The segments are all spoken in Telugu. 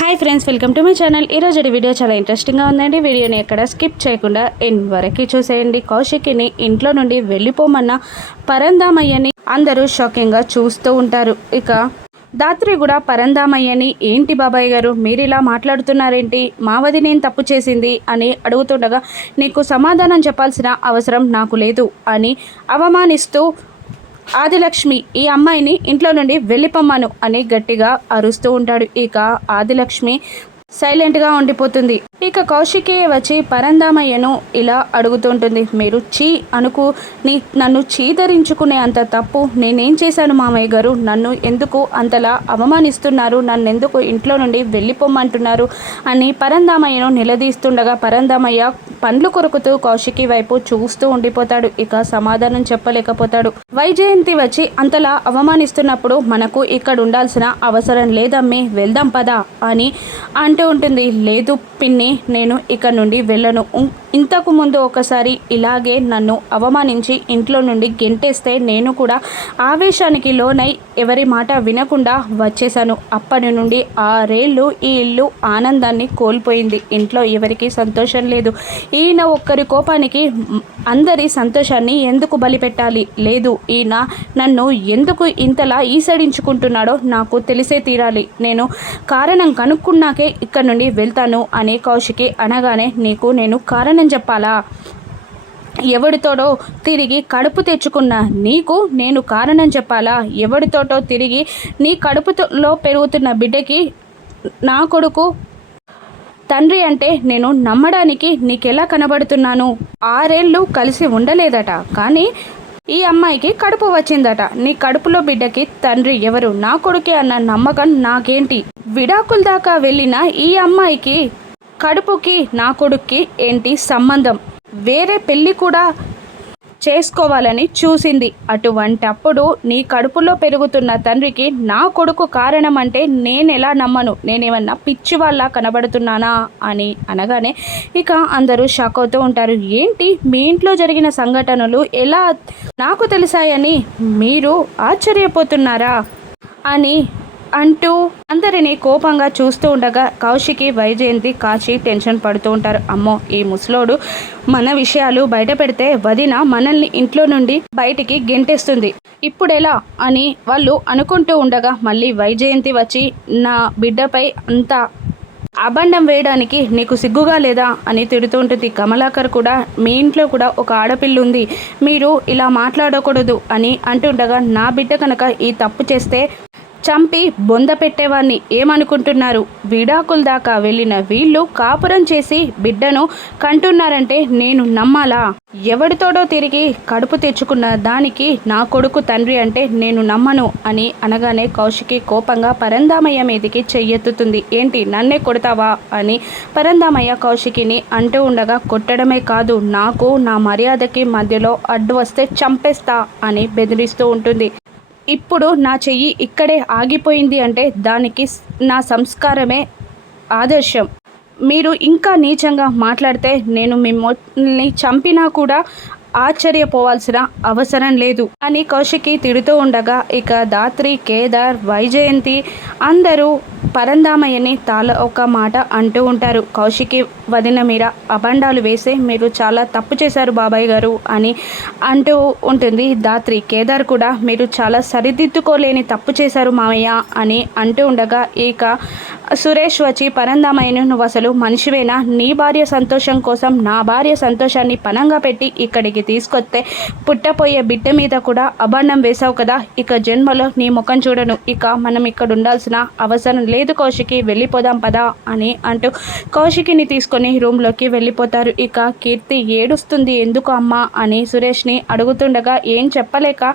Hi friends, welcome to my channel. ఈరోజు వీడియో చాలా ఇంట్రెస్టింగ్గా ఉందండి. వీడియోని ఎక్కడ స్కిప్ చేయకుండా ఎండ్ వరకు చూసేయండి. కౌశికిని ఇంట్లో నుండి వెళ్ళిపోమన్న పరందామయ్యని అందరూ షాకింగ్గా చూస్తూ ఉంటారు. ఇక దాత్రి కూడా పరందామయ్యని, ఏంటి బాబాయ్ గారు మీరు ఇలా మాట్లాడుతున్నారేంటి, మా వదినేం తప్పు చేసింది అని అడుగుతుండగా, నీకు సమాధానం చెప్పాల్సిన అవసరం నాకు లేదు అని అవమానిస్తూ ఆదిలక్ష్మి ఈ అమ్మాయిని ఇంట్లో నుండి వెళ్ళిపోమ్మను అని గట్టిగా అరుస్తూ ఉంటాడు. ఇక ఆదిలక్ష్మి సైలెంట్గా ఉండిపోతుంది. ఇక కౌశికి వచ్చి పరందామయ్యను ఇలా అడుగుతుంటుంది, మీరు అనుకు నన్ను చీదరించుకునే అంత తప్పు నేనేం చేశాను మామయ్య గారు? నన్ను ఎందుకు అంతలా అవమానిస్తున్నారు? నన్ను ఎందుకు ఇంట్లో నుండి వెళ్ళిపోమ్మంటున్నారు అని పరందామయ్యను నిలదీస్తుండగా పరందామయ్య పండ్లు కొరుకుతూ కౌశికి వైపు చూస్తూ ఉండిపోతాడు. ఇక సమాధానం చెప్పలేకపోతాడు. వైజయంతి వచ్చి అంతలా అవమానిస్తున్నప్పుడు మనకు ఇక్కడ ఉండాల్సిన అవసరం లేదమ్మే, వెళ్దాం పదా అని అంటూ ఉంటుంది. లేదు పిన్ని, నేను ఇక్కడ నుండి వెళ్ళను. ఇంతకు ముందు ఒకసారి ఇలాగే నన్ను అవమానించి ఇంట్లో నుండి గెంటేస్తే నేను కూడా ఆవేశానికి లోనై ఎవరి మాట వినకుండా వచ్చేశాను. అప్పటి నుండి 6 ఏళ్ళు ఈ ఇల్లు ఆనందాన్ని కోల్పోయింది. ఇంట్లో ఎవరికి సంతోషం లేదు. ఈయన ఒక్కరి కోపానికి అందరి సంతోషాన్ని ఎందుకు బలిపెట్టాలి? లేదు, ఈయన నన్ను ఎందుకు ఇంతలా ఈసడించుకుంటున్నాడో నాకు తెలిసే తీరాలి. నేను కారణం కనుక్కున్నాకే ఇక్కడ నుండి వెళ్తాను అని కౌశికి అనగానే, నీకు నేను కారణం చెప్పాలా? ఎవడితోడో తిరిగి కడుపు తెచ్చుకున్న నీకు నేను కారణం చెప్పాలా? ఎవడితోటో తిరిగి నీ కడుపులో పెరుగుతున్న బిడ్డకి నా కొడుకు తండ్రి అంటే నేను నమ్మడానికి నీకెలా కనబడుతున్నాను? 6 ఏళ్ళు కలిసి ఉండలేదట, కానీ ఈ అమ్మాయికి కడుపు వచ్చిందట. నీ కడుపులో బిడ్డకి తండ్రి ఎవరు? నా కొడుకే అన్న నమ్మకం నాకేంటి? విడాకుల దాకా వెళ్ళిన ఈ అమ్మాయికి కడుపుకి నా కొడుక్కి ఏంటి సంబంధం? వేరే పెళ్ళి కూడా చేసుకోవాలని చూసింది. అటువంటప్పుడు నీ కడుపులో పెరుగుతున్న తండ్రికి నా కొడుకు కారణం అంటే నేనెలా నమ్మను? నేనేమన్నా పిచ్చి వాళ్ళ కనబడుతున్నానా అని అనగానే ఇక అందరూ షాక్ అవుతూ ఉంటారు. ఏంటి మీ ఇంట్లో జరిగిన సంఘటనలు ఎలా నాకు తెలిసాయని మీరు ఆశ్చర్యపోతున్నారా అని అంటూ అందరినీ కోపంగా చూస్తూ ఉండగా కౌశికి వైజయంతి కాచి టెన్షన్ పడుతూ ఉంటారు. అమ్మో, ఈ ముసలోడు మన విషయాలు బయట పెడితే వదిన మనల్ని ఇంట్లో నుండి బయటికి గెంటేస్తుంది, ఇప్పుడెలా అని వాళ్ళు అనుకుంటూ ఉండగా మళ్ళీ వైజయంతి వచ్చి, నా బిడ్డపై అంత అబండం వేయడానికి నీకు సిగ్గుగా లేదా అని తిడుతూ ఉంటుంది. కమలాకర్ కూడా, మీ ఇంట్లో కూడా ఒక ఆడపిల్ల ఉంది, మీరు ఇలా మాట్లాడకూడదు అని అంటుండగా, నా బిడ్డ కనుక ఈ తప్పు చేస్తే చంపి బొంద పెట్టేవాడిని, ఏమనుకుంటున్నారు? విడాకుల దాకా వెళ్ళిన వీళ్ళు కాపురం చేసి బిడ్డను కంటున్నారంటే నేను నమ్మాలా? ఎవడితోడో తిరిగి కడుపు తెచ్చుకున్న దానికి నా కొడుకు తండ్రి అంటే నేను నమ్మను అని అనగానే కౌశికి కోపంగా పరందామయ్య మీదకి చెయ్యెత్తుతుంది. ఏంటి నన్నే కొడతావా అని పరందామయ్య కౌశికిని అంటూ ఉండగా, కొట్టడమే కాదు, నాకు నా మర్యాదకి మధ్యలో అడ్డు వస్తే చంపేస్తా అని బెదిరిస్తూ ఉంటుంది. ఇప్పుడు నా చెయ్యి ఇక్కడే ఆగిపోయింది అంటే దానికి నా సంస్కారమే ఆదర్శం. మీరు ఇంకా నీచంగా మాట్లాడితే నేను మిమ్మల్ని చంపినా కూడా ఆశ్చర్యపోవాల్సిన అవసరం లేదు అని కౌశికి తిడుతూ ఉండగా ఇక దాత్రి, కేదార్, వైజయంతి అందరూ పరందామయ్యని ఒక మాట అంటూ ఉంటారు. కౌశికి వదిన మీద అబండాలు వేసే మీరు చాలా తప్పు చేశారు బాబాయ్ గారు అని అంటూ ఉంటుంది దాత్రి. కేదార్ కూడా, మీరు చాలా సరిదిద్దుకోలేని తప్పు చేశారు మామయ్య అని అంటూ ఉండగా ఇక సురేష్ వచ్చి, పరందామయ్యను నువ్వు అసలు మనిషివేనా? నీ భార్య సంతోషం కోసం నా భార్య సంతోషాన్ని పనంగా పెట్టి ఇక్కడికి తీసుకొస్తే పుట్టపోయే బిడ్డ మీద కూడా అబండం వేశావు కదా, ఇక జన్మలో నీ ముఖం చూడను, ఇక మనం ఇక్కడ ఉండాల్సిన అవసరం లేదు కౌశికి, వెళ్ళిపోదాం పదా అని అంటూ కౌశికిని తీసుకొని రూమ్లోకి వెళ్ళిపోతారు. ఇక కీర్తి ఏడుస్తుంది. ఎందుకు అమ్మా అని సురేష్ని అడుగుతుండగా ఏం చెప్పలేక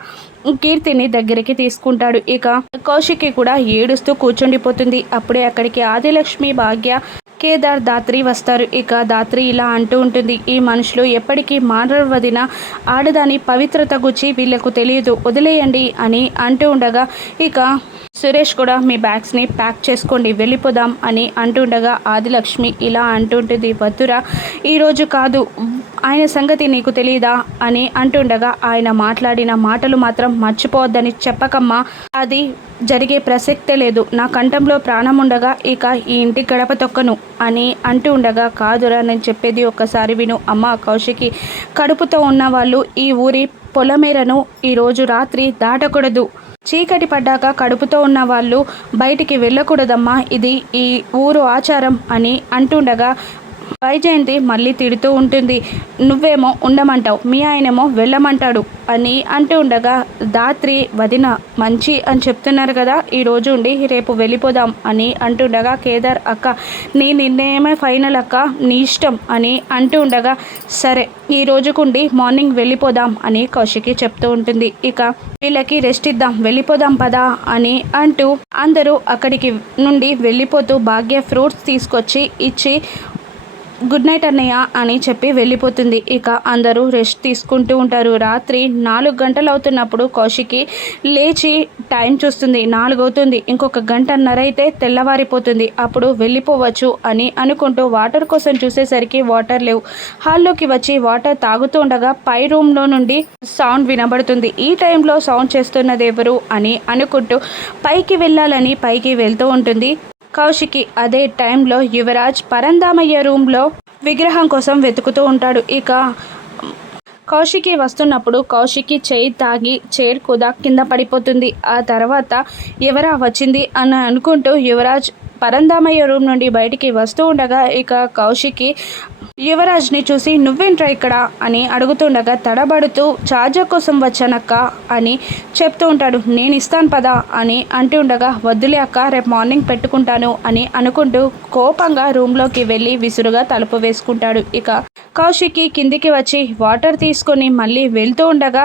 కీర్తిని దగ్గరికి తీసుకుంటాడు. ఇక కౌశికి కూడా ఏడుస్తూ కూర్చుండిపోతుంది. అప్పుడే అక్కడికి ఆదిలక్ష్మి, భాగ్య, కేదార్, దాత్రి వస్తారు. ఇక దాత్రి ఇలా అంటూ ఉంటుంది, ఈ మనుషులు ఎప్పటికీ మారరు వదిన, ఆడదాని పవిత్రత గురించి వీళ్ళకు తెలియదు, వదిలేయండి అని అంటూ ఉండగా ఇక సురేష్ కూడా మీ బ్యాగ్స్ని ప్యాక్ చేసుకోండి, వెళ్ళిపోదాం అని అంటుండగా ఆదిలక్ష్మి ఇలా అంటుంటుంది, వద్దురా, ఈరోజు కాదు ఆయన సంగతి నీకు తెలియదా అని అంటుండగా, ఆయన మాట్లాడిన మాటలు మాత్రం మర్చిపోవద్దని చెప్పకమ్మా, అది జరిగే ప్రసక్తే లేదు. నా కంఠంలో ప్రాణం ఉండగా ఇక ఈ ఇంటి గడప తొక్కను అని అంటూ ఉండగా, కాదురా నేను చెప్పేది ఒక్కసారి విను అమ్మ కౌశికి. కడుపుతో ఉన్న వాళ్ళు ఈ ఊరి పొలమేరను ఈరోజు రాత్రి దాటకూడదు. చీకటి పడ్డాక కడుపుతో ఉన్న వాళ్ళు బయటికి వెళ్ళకూడదమ్మా, ఇది ఈ ఊరు ఆచారం అని అంటుండగా, వైజయంతి మళ్ళీ తిడుతూ ఉంటుంది. నువ్వేమో ఉండమంటావు, మీ ఆయనేమో వెళ్ళమంటాడు అని అంటూ ఉండగా, దాత్రి వదిన మంచి అని చెప్తున్నారు కదా, ఈరోజు ఉండి రేపు వెళ్ళిపోదాం అని అంటుండగా, కేదార్ అక్క నీ నిర్ణయమే ఫైనల్ అక్క, నీ ఇష్టం అని అంటూ ఉండగా, సరే ఈ రోజుకుండి మార్నింగ్ వెళ్ళిపోదాం అని కౌశికి చెప్తూ ఉంటుంది. ఇక వీళ్ళకి రెస్ట్ ఇద్దాం, వెళ్ళిపోదాం పదా అని అంటూ అందరూ అక్కడికి నుండి వెళ్ళిపోతూ భాగ్య ఫ్రూట్స్ తీసుకొచ్చి ఇచ్చి గుడ్ నైట్ అన్నయ్య అని చెప్పి వెళ్ళిపోతుంది. ఇక అందరూ రెస్ట్ తీసుకుంటూ ఉంటారు. రాత్రి 4 గంటలు అవుతున్నప్పుడు కౌశికి లేచి టైం చూస్తుంది. 4 అవుతుంది, ఇంకొక గంటన్నర అయితే తెల్లవారిపోతుంది, అప్పుడు వెళ్ళిపోవచ్చు అని అనుకుంటూ వాటర్ కోసం చూసేసరికి వాటర్ లేవు. హాల్లోకి వచ్చి వాటర్ తాగుతూ ఉండగా పై రూమ్లో నుండి సౌండ్ వినబడుతుంది. ఈ టైంలో సౌండ్ చేస్తున్నది ఎవరు అని అనుకుంటూ పైకి వెళ్ళాలని పైకి వెళ్తూ ఉంటుంది కౌశికి. అదే టైంలో యువరాజ్ పరందామయ్య రూమ్లో విగ్రహం కోసం వెతుకుతూ ఉంటాడు. ఇక కౌశికి వస్తున్నప్పుడు కౌశికి చేయి తాగి చైర్ కూడా కింద పడిపోతుంది. ఆ తర్వాత ఎవరా వచ్చింది అని అనుకుంటూ యువరాజ్ పరందామయ్య రూమ్ నుండి బయటికి వస్తూ ఉండగా, ఇక కౌశికి యువరాజ్ని చూసి నువ్వేంట్రా ఇక్కడ అని అడుగుతుండగా, తడబడుతూ చార్జర్ కోసం వచ్చానక్క అని చెప్తూ ఉంటాడు. నేను ఇస్తాను పదా అని అంటూ ఉండగా, వద్దులే అక్క రేపు మార్నింగ్ పెట్టుకుంటాను అని అనుకుంటూ కోపంగా రూమ్లోకి వెళ్ళి విసురుగా తలుపు వేసుకుంటాడు. ఇక కౌశికి కిందికి వచ్చి వాటర్ తీసుకొని మళ్ళీ వెళ్తూ ఉండగా,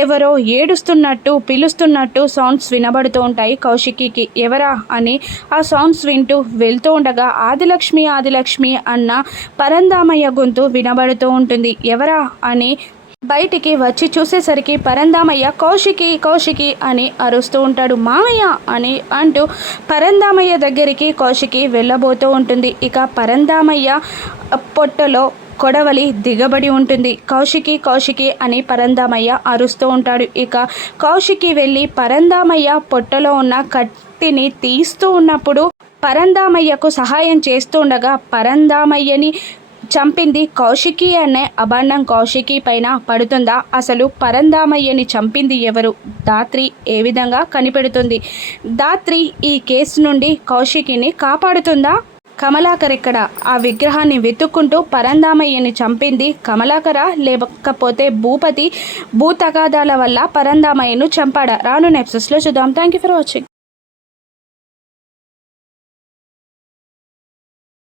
ఎవరో ఏడుస్తున్నట్టు పిలుస్తున్నట్టు సౌండ్స్ వినబడుతూ ఉంటాయి కౌశికి. ఎవరా అని ఆ సౌండ్స్ వింటూ వెళ్తూ ఉండగా, ఆదిలక్ష్మి అన్న పరందామయ్య గొంతు వినబడుతూ ఉంటుంది. ఎవరా అని బయటికి వచ్చి చూసేసరికి పరందామయ్య కౌశికి అని అరుస్తూ ఉంటాడు. మామయ్య అని అంటూ పరందామయ్య దగ్గరికి కౌశికి వెళ్ళబోతూ ఉంటుంది. ఇక పరందామయ్య పొట్టలో కొడవలి దిగబడి ఉంటుంది. కౌశికి అని పరందామయ్య అరుస్తూ ఉంటాడు. ఇక కౌశికి వెళ్ళి పరందామయ్య పొట్టలో ఉన్న కత్తిని తీస్తూ ఉన్నప్పుడు పరందామయ్యకు సహాయం చేస్తూ ఉండగా, పరందామయ్యని చంపింది కౌశికి అనే అభాండం కౌశికి పైన పడుతుందా? అసలు పరందామయ్యని చంపింది ఎవరు? దాత్రి ఏ విధంగా కనిపెడుతుంది? దాత్రి ఈ కేసు నుండి కౌశికిని కాపాడుతుందా? కమలాకర్ ఎక్కడ? ఆ విగ్రహాన్ని వెతుక్కుంటూ పరందామయ్యని చంపింది కమలాకరా, లేకపోతే భూపతి భూతగాదాల వల్ల పరందామయ్యను చంపాడా? రాను ఎపిసోడ్స్లో చూద్దాం. Thank you for watching.